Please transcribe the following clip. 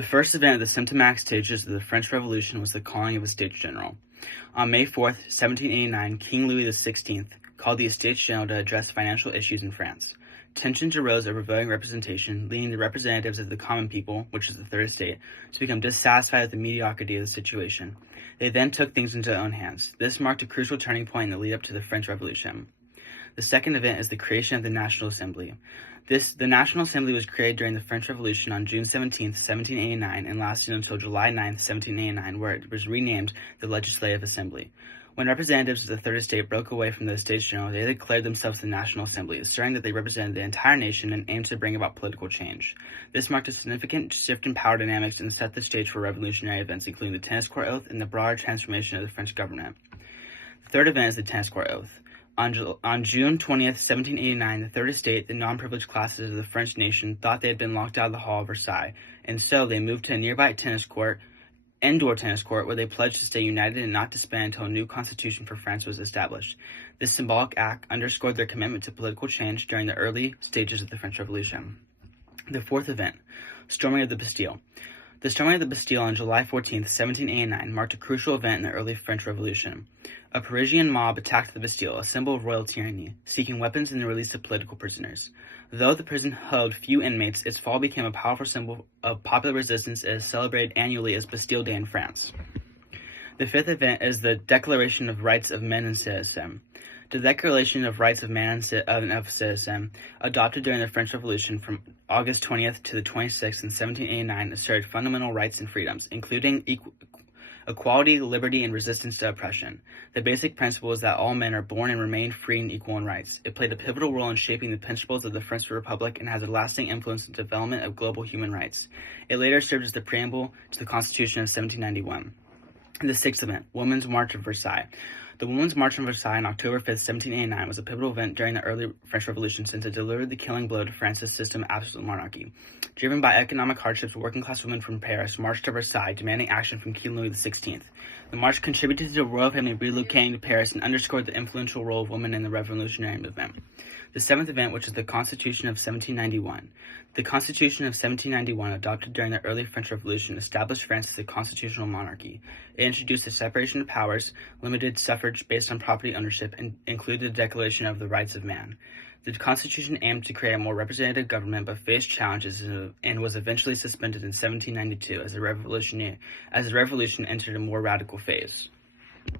The first event of the symptomatic stages of the French Revolution was the calling of a States General. On May 4, 1789, King Louis XVI called the Estates General to address financial issues in France. Tensions arose over voting representation, leading the representatives of the common people, which is the third estate, to become dissatisfied with the mediocrity of the situation. They then took things into their own hands. This marked a crucial turning point in the lead-up to the French Revolution. The second event is the creation of the National Assembly. The National Assembly was created during the French Revolution on June 17, 1789, and lasted until July 9, 1789, where it was renamed the Legislative Assembly. When representatives of the Third Estate broke away from the Estates General, they declared themselves the National Assembly, asserting that they represented the entire nation and aimed to bring about political change. This marked a significant shift in power dynamics and set the stage for revolutionary events, including the Tennis Court Oath and the broader transformation of the French government. The third event is the Tennis Court Oath. On June 20th, 1789, the Third Estate, the non-privileged classes of the French nation, thought they had been locked out of the Hall of Versailles, and so they moved to a nearby indoor tennis court, where they pledged to stay united and not disband until a new constitution for France was established. This symbolic act underscored their commitment to political change during the early stages of the French Revolution. The fourth event, storming of the Bastille. The storming of the Bastille on July 14, 1789, marked a crucial event in the early French Revolution. A Parisian mob attacked the Bastille, a symbol of royal tyranny, seeking weapons and the release of political prisoners. Though the prison held few inmates, its fall became a powerful symbol of popular resistance and is celebrated annually as Bastille Day in France. The fifth event is the Declaration of Rights of Men and Citizens. The Declaration of Rights of Man and of Citizen, adopted during the French Revolution from August 20th to the 26th in 1789, asserted fundamental rights and freedoms, including equality, liberty, and resistance to oppression. The basic principle is that all men are born and remain free and equal in rights. It played a pivotal role in shaping the principles of the French Republic and has a lasting influence in the development of global human rights. It later served as the preamble to the Constitution of 1791. The sixth event, Women's March of Versailles. The Women's March on Versailles on October 5, 1789 was a pivotal event during the early French Revolution, since it delivered the killing blow to France's system of absolute monarchy. Driven by economic hardships, working-class women from Paris marched to Versailles, demanding action from King Louis XVI. The march contributed to the royal family relocating to Paris and underscored the influential role of women in the revolutionary movement. The seventh event, which is the Constitution of 1791. The Constitution of 1791, adopted during the early French Revolution, established France as a constitutional monarchy. It introduced a separation of powers, limited suffrage based on property ownership, and included the Declaration of the Rights of Man. The Constitution aimed to create a more representative government, but faced challenges and was eventually suspended in 1792 as the revolution entered a more radical phase.